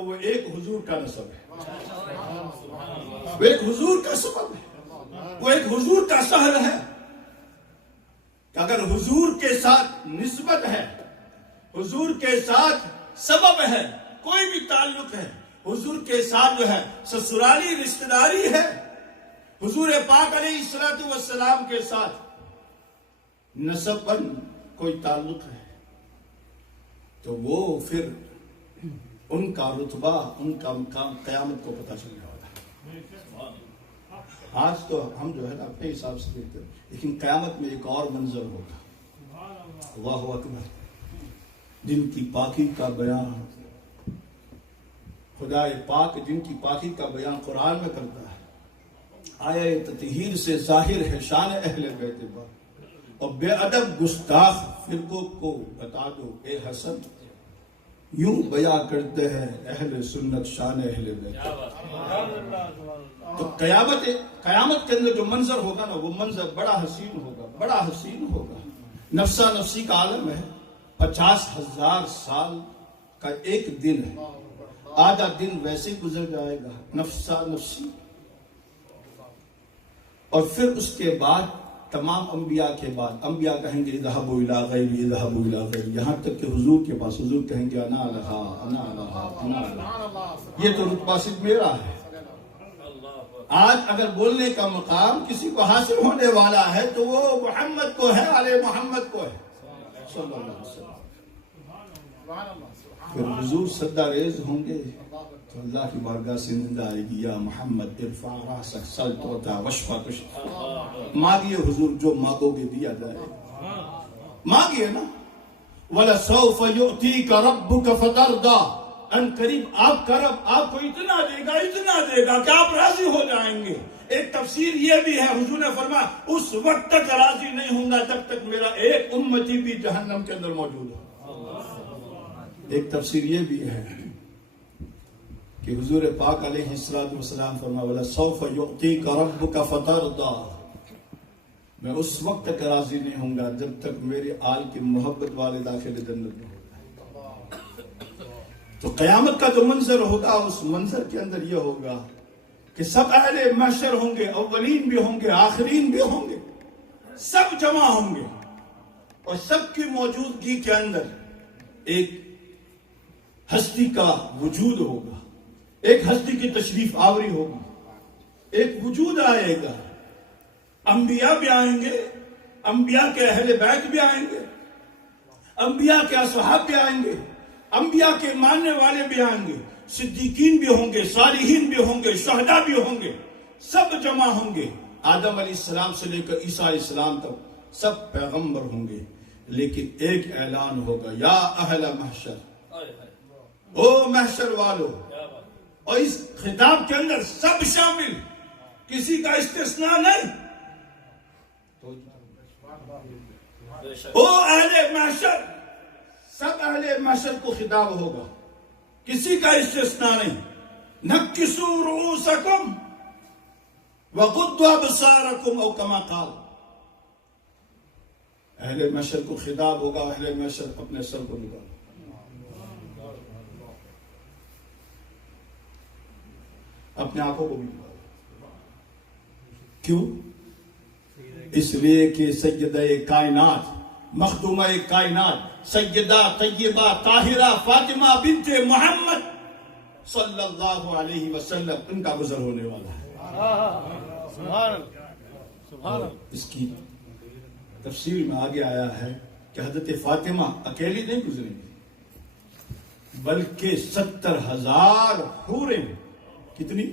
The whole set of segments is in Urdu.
تو وہ ایک حضور کا نسب ہے، وہ ایک حضور کا سبب ہے، وہ ایک حضور کا سہل ہے کہ اگر حضور کے ساتھ نسبت ہے، حضور کے ساتھ سبب ہے، کوئی بھی تعلق ہے، حضور کے ساتھ جو ہے سسرالی رشتہ داری ہے، حضور پاک علیہ الصلوۃ والسلام کے ساتھ نسباً کوئی تعلق ہے، تو وہ پھر ان کا رتبہ، ان کا مقام قیامت کو پتہ چلنے والا ہے۔ آج تو ہم جو ہے نا اپنے حساب سے دیکھتے ہیں، لیکن قیامت میں ایک اور منظر ہوگا، اللہ اکبر، جن کی پاکی کا بیان خدا پاک، جن کی پاکی کا بیان قرآن میں کرتا ہے، آیا تطہیر سے ظاہر ہے شان اہل بیت پاک، اور بے ادب گستاخ فرقوں کو بتا دو اے حسن، یوں بیان کرتے ہیں اہل سنت شان اہل بیت۔ تو قیامت کے اندر جو منظر ہوگا نا، وہ منظر بڑا حسین ہوگا، بڑا حسین ہوگا۔ نفسا نفسی کا عالم ہے، 50,000 سال کا ایک دن ہے، آدھا دن ویسے گزر جائے گا، نفسا نفسی، اور پھر اس کے بعد تمام انبیاء کے بعد انبیاء کہیں گے اذهبوا الى غیری، اذهبوا الى غیری، یہاں تک کہ حضور کے پاس حضور کہیں گے انا لہا انا لہا انا لہا، یہ تو رتبہ صرف میرا ہے۔ آج اگر بولنے کا مقام کسی کو حاصل ہونے والا ہے تو وہ محمد کو ہے، علیہ محمد کو ہے صلی اللہ علیہ وسلم۔ پھر حضور سجدہ ریز ہوں گے تو اللہ کی بارگاہ سے ندا آئے گی، یا محمد ارفع راسک سل توتا وشفا تشفا، مانگیے حضور جو مانگو گے دیا جائے گا، مانگیے نا، وَلَسَوْفَ يُؤْتِيكَ رَبُّكَ فَتَرْضَىٰ، ان قریب آپ کا رب آپ کو اتنا دے گا کہ آپ راضی ہو جائیں گے۔ ایک تفسیر یہ بھی ہے، حضور نے فرمایا اس وقت تک راضی نہیں ہوں گا جب تک میرا ایک امتی بھی جہنم کے اندر موجود ہے۔ ایک تفسیر یہ بھی ہے کہ حضور پاک علیہ السلام فرمایا وَلَسَوْفَ يُؤْتِيكَ رَبُّكَ فَتَرْضَىٰ، میں اس وقت تک راضی نہیں ہوں گا جب تک میرے آل کی محبت والے داخل جنت میں ہوگا۔ تو قیامت کا جو منظر ہوگا، اس منظر کے اندر یہ ہوگا کہ سب اہل محشر ہوں گے، اولین بھی ہوں گے، آخرین بھی ہوں گے، سب جمع ہوں گے، اور سب کی موجودگی کے اندر ایک ہستی کا وجود ہوگا، ایک ہستی کی تشریف آوری ہوگی، ایک وجود آئے گا، انبیاء بھی آئیں گے، انبیاء کے اہل بیت بھی آئیں گے، انبیاء کے اصحاب بھی آئیں گے، انبیاء کے ماننے والے بھی آئیں گے، صدیقین بھی ہوں گے، صالحین بھی ہوں گے، شہداء بھی ہوں گے، سب جمع ہوں گے۔ آدم علیہ السلام سے لے کر عیسیٰ علیہ السلام تک سب پیغمبر ہوں گے، لیکن ایک اعلان ہوگا، یا اہل محشر، او محشر والو، اور اس خطاب کے اندر سب شامل، کسی کا استثناء نہیں، او اہل محشر، سب اہل محشر کو خطاب ہوگا، کسی کا استثناء نہیں۔ نکسوا رؤوسکم وغضوا ابصارکم او کما قال، اہل محشر کو خطاب ہوگا، اہل محشر اپنے سر کو نکالو، اپنے آنکھوں کو بھی نکالو۔ کیوں؟ اس لیے کہ سیدہ کائنات، مخدومہ کائنات، سیدہ طیبہ طاہرہ فاطمہ بنت محمد صلی اللہ علیہ وسلم، ان کا گزر ہونے والا ہے۔ اور اس کی تفسیر میں آگے آیا ہے کہ حضرت فاطمہ اکیلی نہیں گزریں گی، بلکہ 70,000 حوریں، کتنی؟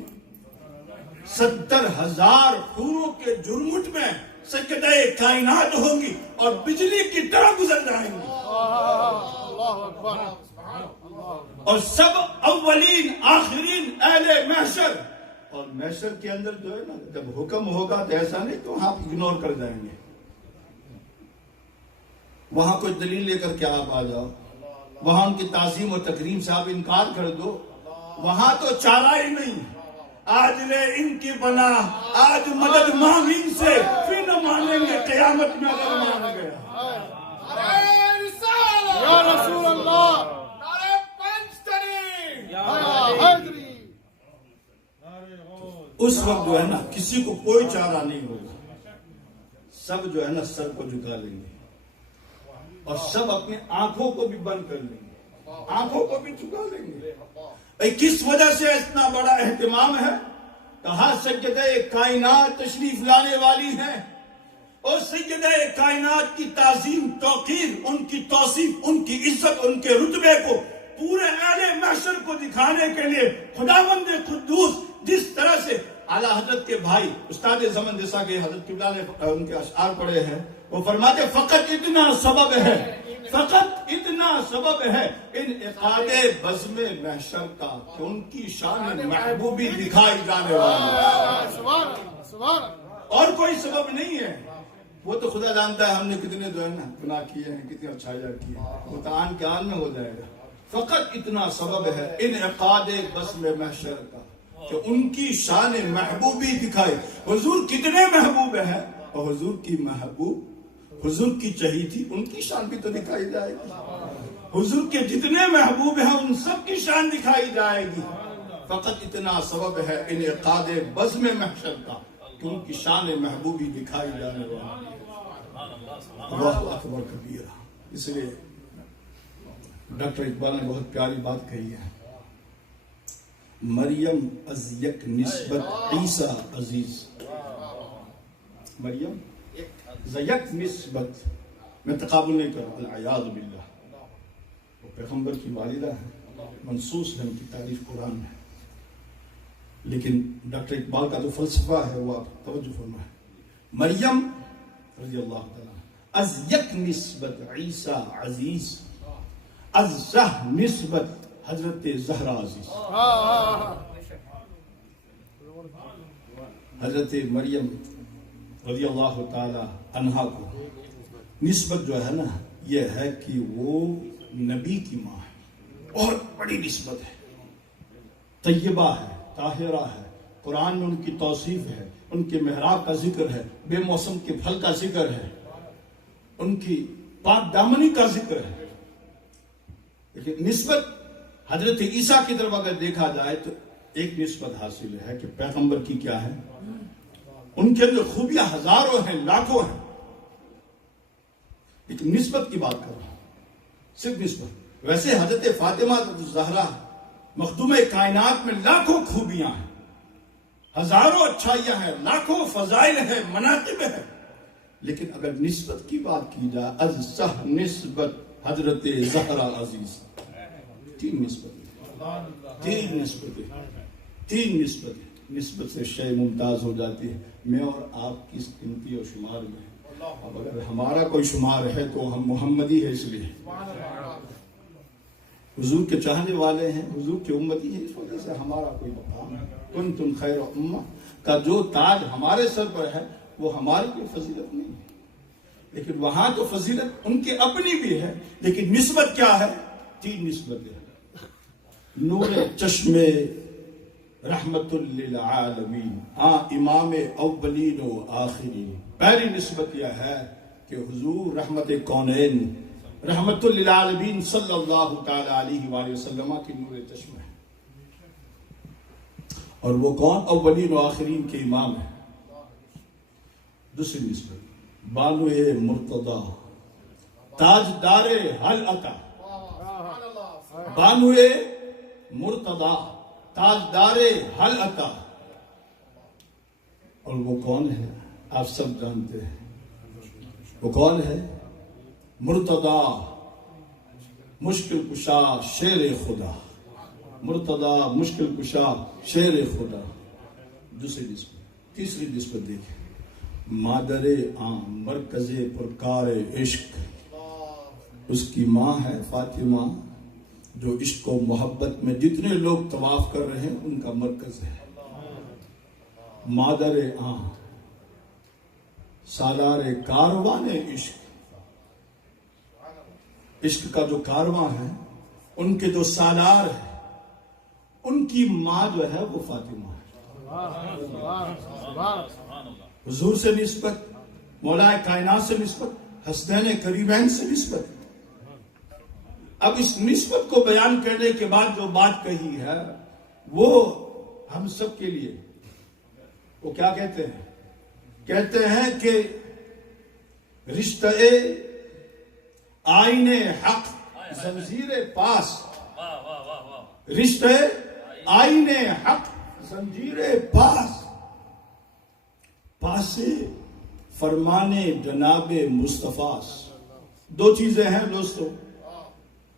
70,000 حوروں کے جرمٹ میں سیدہ کائنات ہوں گی اور بجلی کی طرح گزر جائیں گی، اور سب اولین آخرین اہل محشر، اور محشر کے اندر جو ہے نا جب حکم ہوگا تو ایسا نہیں کہ وہاں اگنور کر جائیں گے، وہاں کوئی دلیل لے کر کے آپ آ جاؤ، وہاں ان کی تعظیم اور تکریم سے آپ انکار کر دو، وہاں تو چارہ ہی نہیں۔ آج لے ان کی بنا، آج مدد مانگ ان سے، پھر نہ مانیں گے قیامت میں اگر مان گیا۔ یا رسول اللہ، نعرہ پنجتنی، اس وقت جو ہے نا کسی کو کوئی چارہ نہیں ہوگا، سب جو ہے نا سر کو جھکا لیں گے اور سب اپنی آنکھوں کو بھی بند کر لیں گے، آنکھوں کو بھی جھکا لیں گے۔ کس وجہ سے اتنا بڑا اہتمام ہے؟ کہا سیدہ کائنات تشریف لانے والی ہے اور سیدہ کائنات کی تعظیم، توقیر، ان کی توصیف، ان کی عزت، ان کے رتبے کو پورے اہل محشر کو دکھانے کے لیے خداوند قدوس جس طرح سے اعلیٰ حضرت کے بھائی استاد زمن جیسا کہ حضرت قبلہ نے ان کے اشعار پڑھے ہیں، وہ فرماتے فقط اتنا سبب ہے، فقط اتنا سبب ہے انعقاد بزم محشر کا کہ ان کی شان محبوبی دکھائی جانے والی، اور کوئی سبب نہیں ہے۔ وہ تو خدا جانتا ہے ہم نے کتنے جو ہے نا گناہ کیے ہیں، کتنی اچھائیاں کی ہیں، وہ تو آن کے آن میں ہو جائے گا۔ فقط اتنا سبب ہے انعقاد بزم محشر کا کہ ان کی شان محبوبی دکھائے۔ حضور کتنے محبوب ہیں اور حضور کی محبوب، حضور کی چہیتی، ان کی شان بھی تو دکھائی جائے گی۔ حضور کے جتنے محبوب ہیں ان سب کی شان دکھائی جائے گی۔ فقط اتنا سبب ہے انعقاد بزم محشر کا کہ ان کی شان محبوبی دکھائی جانے والی۔ اللہ اکبر کبیرہ۔ اس لیے ڈاکٹر اقبال نے بہت پیاری بات کہی ہے، مریم از یک نسبت عیسیٰ عزیز، مریم از یک نسبت، میں تقابل نہیں کروں، العیاذ باللہ، وہ پیغمبر کی والدہ ہے، منصوص ہے ان کی تعریف قرآن میں، لیکن ڈاکٹر اقبال کا جو فلسفہ ہے وہ آپ توجہ فرمائیں، مریم رضی اللہ تعالیٰ از یک نسبت عیسیٰ عزیز، از زہ نسبت حضرت زہرا عزیز۔ حضرت مریم رضی اللہ تعالی عنہا کو نسبت جو ہے نا یہ ہے کہ وہ نبی کی ماں ہے، اور بڑی نسبت ہے، طیبہ ہے، طاہرہ ہے، قرآن میں ان کی توصیف ہے، ان کے محراب کا ذکر ہے، بے موسم کے پھل کا ذکر ہے، ان کی پاک دامنی کا ذکر ہے۔ لیکن نسبت حضرت عیسیٰ کی طرف اگر دیکھا جائے تو ایک نسبت حاصل ہے کہ پیغمبر کی کیا ہے، ان کے اندر خوبیاں ہزاروں ہیں، لاکھوں ہیں، لیکن نسبت کی بات کر رہا ہوں، صرف نسبت۔ ویسے حضرت فاطمہ زہرا مخدوم کائنات میں لاکھوں خوبیاں ہیں، ہزاروں اچھائیاں ہیں، لاکھوں فضائل ہیں، مناقب ہیں، لیکن اگر نسبت کی بات کی جائے از سہ نسبت حضرت زہرا عزیز، تین نسبتیں، نسبت سے شے ممتاز ہو جاتی ہے۔ میں اور آپ کی گنتی اور شمار میں، اب اگر ہمارا کوئی شمار ہے تو ہم محمدی ہے، اس لیے حضور کے چاہنے والے ہیں، حضور کے امتی ہیں، اس وجہ سے ہمارا کوئی مقام ہے۔ کنتم خیر امہ کا جو تاج ہمارے سر پر ہے وہ ہماری کوئی فضیلت نہیں ہے، لیکن وہاں تو فضیلت ان کی اپنی بھی ہے، لیکن نسبت کیا ہے؟ تین نسبتیں، نور چشم رحمت للعالمین، ہاں امام اولین و آخرین۔ پہلی نسبت یہ ہے کہ حضور رحمت کونین، رحمت للعالمین صلی اللہ تعالی علیہ وآلہ وسلم کی نور چشم ہے، اور وہ کون؟ اولین و آخرین کے امام ہیں۔ دوسری نسبت بانو مرتضی، تاجدار حل عطا، بانو مرتضی، تاجدار حل عطا، اور وہ کون ہے؟ آپ سب جانتے ہیں وہ کون ہے؟ مرتضی مشکل کشا شیر خدا، مرتضی مشکل کشا شیر خدا۔ دوسری نسبت۔ تیسری نسبت دیکھیں، مادر عام، مرکز پرکار عشق، اس کی ماں ہے فاطمہ، جو عشق و محبت میں جتنے لوگ طواف کر رہے ہیں ان کا مرکز ہے۔ مادر عام، سالار کاروان عشق، عشق کا جو کارواں ہے ان کے جو سالار ہیں ان کی ماں جو ہے وہ فاطمہ ہے۔ حضور سے نسبت، مولا کائنات سے نسبت، حسنین کریمین سے نسبت۔ اب اس نسبت کو بیان کرنے کے بعد جو بات کہی ہے وہ ہم سب کے لیے وہ کیا کہتے ہیں؟ کہتے ہیں کہ رشتہ آئین حق زنجیر پاس، رشتہ آئین حق زنجیر پاس، پاسے فرمانے جناب مصطفیٰ۔ دو چیزیں ہیں دوستو،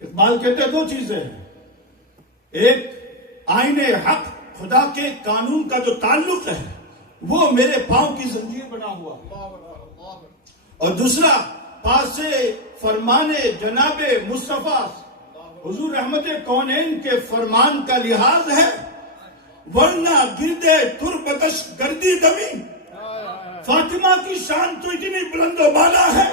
اقبال کہتے ہیں دو چیزیں ہیں، ایک آئین حق خدا کے قانون کا جو تعلق ہے وہ میرے پاؤں کی زنجیر بنا ہوا، اور دوسرا پاسے فرمانے جناب مصطفیٰ حضور رحمت کونین کے فرمان کا لحاظ ہے، ورنہ گردے تربتش گردی دمی۔ فاطمہ کی شان تو اتنی بلند و بالا ہے،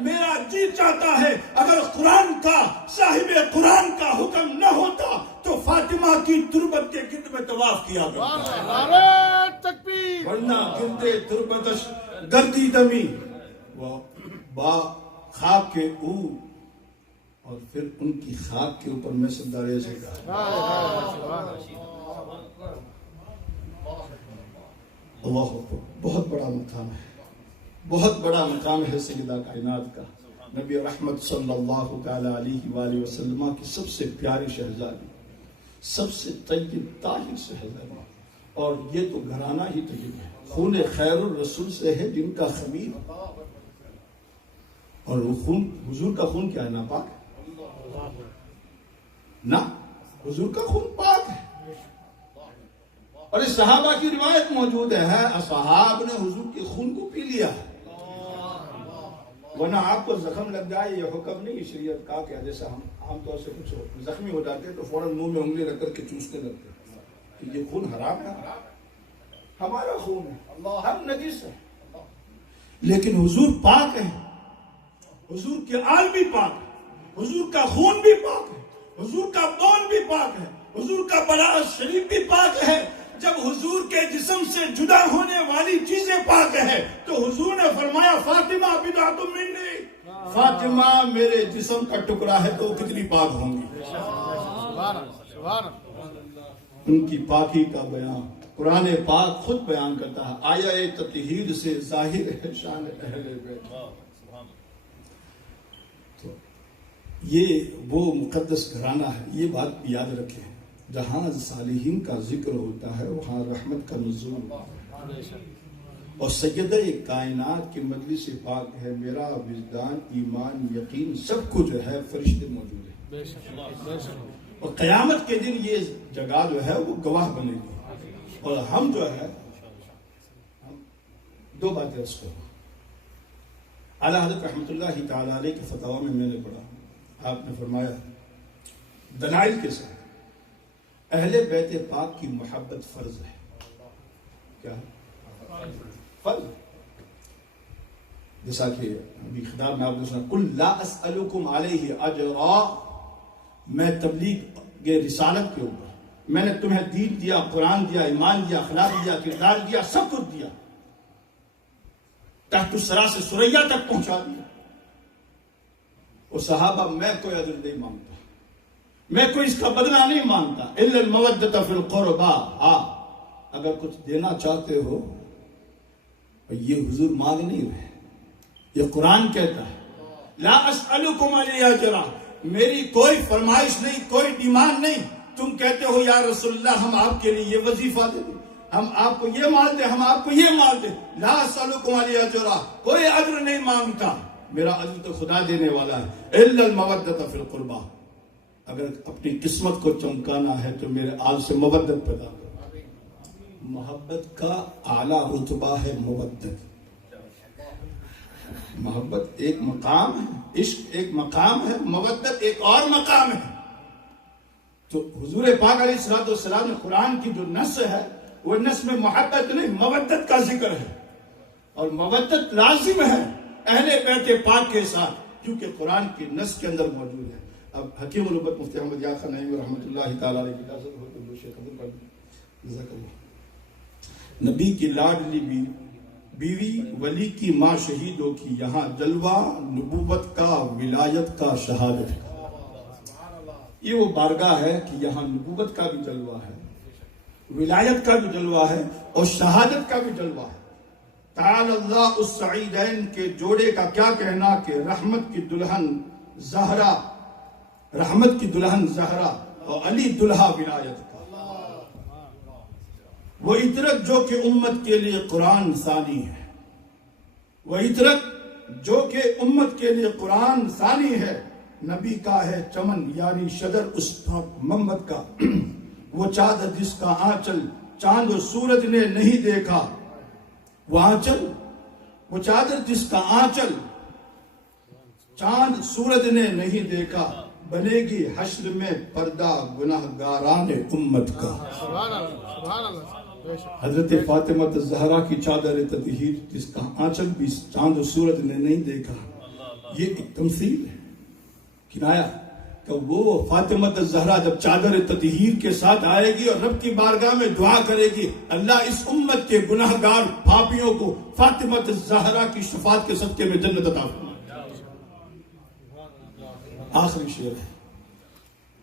میرا جی چاہتا ہے اگر قرآن کا صاحب قرآن کا حکم نہ ہوتا تو فاطمہ کی تربت کے گرد میں طواف کیا کرتا، ورنہ گردے تربتش گردی دمی، وہ با خاک کے او، اور پھر ان کی خاک کے اوپر میں سردارے سے گا۔ اللہ اکبر، بہت بڑا مقام ہے، بہت بڑا مقام ہے سیدہ کائنات کا، نبی رحمت صلی اللہ تعالی علیہ وآلہ وسلم کی سب سے پیاری شہزادی، سب سے طیب طاہر شہزادی، اور یہ تو گھرانہ ہی طیب ہے، خون خیر الرسول سے ہے جن کا خمیر، اور وہ خون حضور کا خون کیا ہے؟ ناپاک ہے نا، حضور کا خون پاک ہے، اور اس صحابہ کی روایت موجود ہے اصحاب نے حضور کے خون کو پی لیا، ورنہ آپ کو زخم لگ جائے یہ حکم نہیں شریعت کا کہ جیسا ہم عام طور سے کچھ زخمی ہو جاتے تو فوراً منہ میں انگلی رکھ کر کے چوسنے لگتے کہ یہ خون حرام ہے، ہمارا خون ہے، ہم نجس ہیں، لیکن حضور پاک ہے، حضور کے آل بھی پاک ہے، حضور کا خون بھی پاک ہے، حضور کا بول بھی پاک ہے، حضور کا براءت شریف بھی پاک ہے۔ جب حضور کے جسم سے جدا ہونے والی چیزیں پاک ہیں تو حضور نے فرمایا فاطمہ بضعۃ منی، فاطمہ میرے جسم کا ٹکڑا ہے تو کتنی پاک ہوں گی۔ ان کی پاکی کا بیان قرآن پاک خود بیان کرتا ہے، آیہ تطہیر سے ظاہر ہے شان اہل بیت۔ تو یہ وہ مقدس گھرانہ ہے، یہ بات بھی یاد رکھیں، جہاں صالحین کا ذکر ہوتا ہے وہاں رحمت کا نزول ہوتا ہے، اور سیدہ کائنات کی مجلس پاک ہے، میرا وجدان ایمان یقین سب کچھ جو ہے فرشتے موجود ہیں، اور قیامت کے دن یہ جگہ جو ہے وہ گواہ بنے گی، اور ہم جو ہے دو باتیں اس کو اعلیٰ حضرت رحمت اللہ تعالیٰ علیہ کے فتاوی میں نے پڑھا، آپ نے فرمایا دلائل کے ساتھ اہل بیت پاک کی محبت فرض ہے، کیا فرض، جیسا کہ ابھی خطاب میں آپ نے سنا قل لا اسألکم علیہ اجرا، میں تبلیغ کے رسالت کے اوپر میں نے تمہیں دین دیا، قرآن دیا، ایمان دیا، اخلاق دیا، کردار دیا، سب کچھ دیا، تحت الثری سے ثریا تک پہنچا دیا، اور صحابہ میں کوئی اجر نہیں مانگتا، میں کوئی اس کا بدلہ نہیں مانگتا، الا المودۃ فی القربى، ہاں اگر کچھ دینا چاہتے ہو، یہ حضور مانگ نہیں رہے، یہ قرآن کہتا ہے لا اسألکم علیہ اجرا، میری کوئی فرمائش نہیں، کوئی ڈیمانڈ نہیں، تم کہتے ہو یا رسول اللہ ہم آپ کے لیے یہ وظیفہ دیں، ہم آپ کو یہ مال دیں، ہم آپ کو یہ مال دیں، لا اسألکم علیہ اجرا، کوئی اجر نہیں مانگتا، میرا اجر تو خدا دینے والا ہے، الا المودۃ فی القربى، اگر اپنی قسمت کو چمکانا ہے تو میرے آل سے مودت پیدا کرو۔ محبت کا اعلیٰ رتبہ ہے مودت، محبت ایک مقام ہے، عشق ایک مقام ہے، مودت ایک اور مقام ہے۔ تو حضور پاک علیہ الصلوۃ والسلام نے قرآن کی جو نص ہے وہ نص میں محبت نہیں مودت کا ذکر ہے، اور مودت لازم ہے اہل بیت پاک کے ساتھ، کیونکہ قرآن کی نص کے اندر موجود ہے۔ اب حکیم الامت مفتی احمد یار خان نعیمی رحمۃ اللہ تعالیٰ علیہ کی اجازت ہو تو دو شیخ قبول کر دیں، جزاک اللہ۔ نبی کی لاڈلی بیوی ولی کی ماں شہیدوں کی، یہاں جلوہ نبوت کا، ولایت کا، شہادت کا، یہ وہ بارگاہ ہے کہ یہاں نبوت کا بھی جلوہ ہے ولایت کا بھی جلوہ ہے اور شہادت کا بھی جلوہ ہے۔ تعالی اللہ السعیدین کے جوڑے کا کیا کہنا کہ رحمت کی دلہن زہرا اور علی دلہا ولایت کا، وہ عطرت جو کہ امت کے لیے قرآن ثانی ہے، وہ عطرت جو کہ امت کے لیے قرآن ثانی ہے، نبی کا ہے چمن یعنی شجر اس محمد کا، وہ چادر جس کا آنچل چاند و سورج نے نہیں دیکھا، وہ آنچل، وہ چادر جس کا آنچل چاند سورج نے نہیں دیکھا، بنے گی حشر میں پردہ گناہگاران امت کا۔ حضرت فاطمہ الزہرا کی چادر تطہیر جس کا آنچل بھی چاند و سورج نے نہیں دیکھا، یہ ایک تمثیل ہے، کنایا کہ وہ فاطمہ الزہرا جب چادر تطہیر کے ساتھ آئے گی اور رب کی بارگاہ میں دعا کرے گی، اللہ اس امت کے گناہگار پاپیوں کو فاطمہ الزہرا کی شفاعت کے صدقے میں جنت عطا فرمائے۔ آخری شعر ہے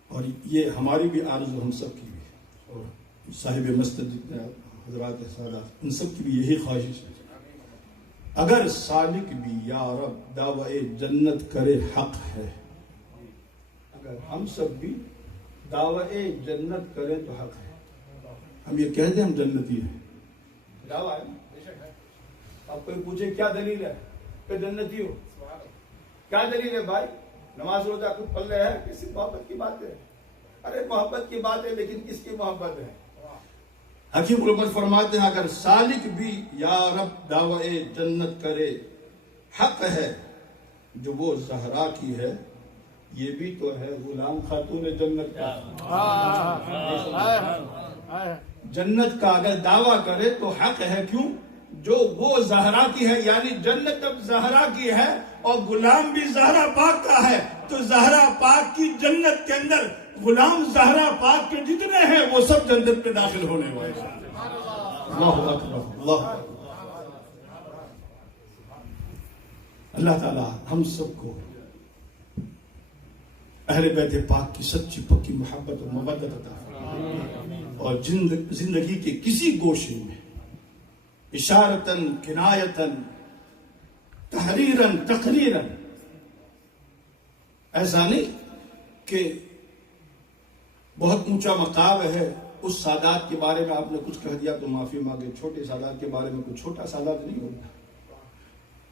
اور یہ ہماری بھی آرزو، ہم سب کی بھی، اور صاحب مسجد جتنے حضرات سادات ان سب کی بھی یہی خواہش ہے، اگر سالک بھی یا رب دعوی جنت کرے حق ہے، اگر ہم سب بھی دعوی جنت کرے تو حق ہے۔ ہم یہ کہہ دیں ہم جنتی ہیں، دعویٰ ہے، اب کوئی پوچھے کیا دلیل ہے کہ جنتی ہو، کیا دلیل ہے بھائی؟ نماز روزہ خود پڑھ رہے ہیں، کسی محبت کی بات ہے؟ ارے محبت کی بات ہے لیکن کس کی محبت ہے؟ حکیم الامت فرماتے ہیں اگر سالک بھی یا رب دعوی جنت کرے حق ہے، جو وہ زہرا کی ہے یہ بھی تو ہے غلام خاتون جنت کا، جنت کا اگر دعویٰ کرے تو حق ہے، کیوں؟ جو وہ زہرا کی ہے، یعنی جنت جب زہرا کی ہے اور غلام بھی زہرا پاک کا ہے، تو زہرا پاک کی جنت کے اندر غلام زہرا پاک کے جتنے ہیں وہ سب جنت میں داخل ہونے والے ہیں۔ اللہ اکبر، اللہ اللہ تعالی ہم سب کو اہل بیت پاک کی سچی پکی محبت اور مودت عطا فرمائے، اور زندگی کے کسی گوشے میں اشارتاً کنایتاً تحریراً تقریراً، ایسا نہیں کہ بہت اونچا مقام ہے اس سادات کے بارے میں آپ نے کچھ کہہ دیا تو معافی مانگے، چھوٹے سادات کے بارے میں کوئی چھوٹا سادات نہیں ہوتا،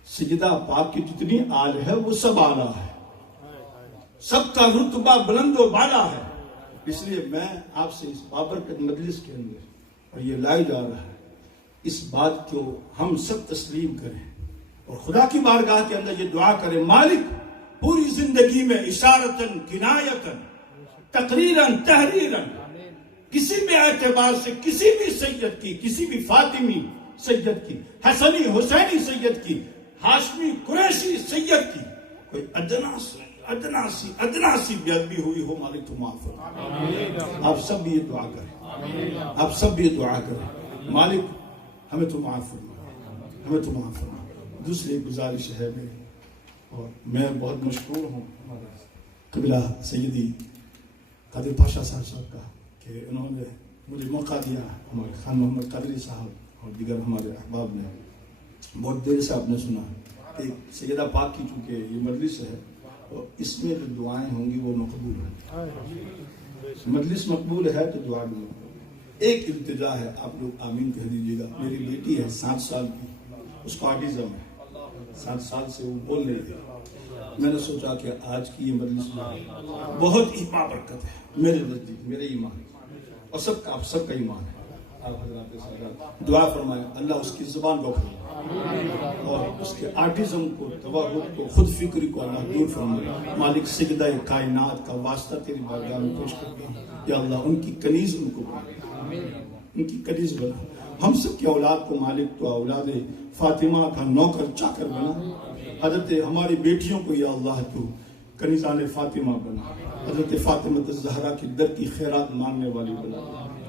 سجدہ پاک کی جتنی آل ہے وہ سب آلہ ہے، سب کا رتبہ بلند و بالا ہے۔ اس لیے میں آپ سے اس بابرکت مجلس کے اندر، اور یہ لائی جا رہا ہے، اس بات کو ہم سب تسلیم کریں اور خدا کی بارگاہ کے اندر یہ دعا کریں، مالک پوری زندگی میں اشارتاً کنایتاً تقریراً تحریراً کسی بھی اعتبار سے کسی بھی سید کی، کسی بھی فاطمی سید کی، حسنی حسینی سید کی، ہاشمی قریشی سید کی کوئی ادنا سی بے ادبی ہوئی ہو، مالک تو معاف فرما۔ آپ سب بھی یہ دعا کریں، آپ سب بھی یہ دعا کریں، مالک ہمیں تو معاف فرما، ہمیں تو معاف فرما۔ دوسری گزارش ہے میری، اور میں بہت مشکور ہوں قبلہ سیدی قادر پاشا صاحب کا کہ انہوں نے مجھے موقع دیا، ہمارے خان محمد قادری صاحب اور دیگر ہمارے احباب نے بہت دیر سے آپ نے سنا کہ سیدہ پاک کی چونکہ یہ مجلس ہے اور اس میں جو دعائیں ہوں گی وہ مقبول ہیں، مجلس مقبول ہے تو دعا بھی مقبول۔ ایک التجا ہے، آپ لوگ آمین کہہ دیجیے گا، میری بیٹی ہے 7 سال کی، اس کو آٹزم ہے، 7 سال سے وہ بول نہیں رہی، میں نے سوچا کہ آج کی یہ مجلس بہت ہی بابرکت ہے میرے نزدیک، میرے ایمان اور سب کا، آپ سب کا ایمان ہے۔ آپ حضرات سادات دعا فرمائیں اللہ اس کی زبان کو کھولے اور اس کے آٹزم کو، توہم کو، خود فکری کو اللہ دور فرمائے۔ مالک سجدہ کائنات کا واسطہ تیری بارگاہ میں پیش کرتا ہوں، یا اللہ ان کی کنیز ان کو بنا، ان کی کنیز بنا، ہم سب کی اولاد کو مالک تو اولاد فاطمہ کا نوکر چاکر بنا، حضرت ہماری بیٹیوں کو یا اللہ تو کنیزان فاطمہ بنا، حضرت فاطمہ الزہرا کی در کی خیرات مانگنے والی بنا،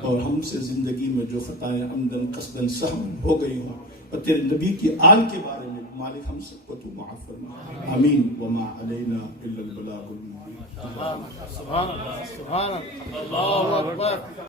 اور ہم سے زندگی میں جو خطائیں عمدن قصدن سہون ہو گئی ہوں اور تیرے نبی کی آل کے بارے میں مالک ہم سب کو تو معاف فرما، آمین۔ وما علینا الا البلاغ المبین۔ سبحان اللہ، سبحان اللہ، اللہ اکبر۔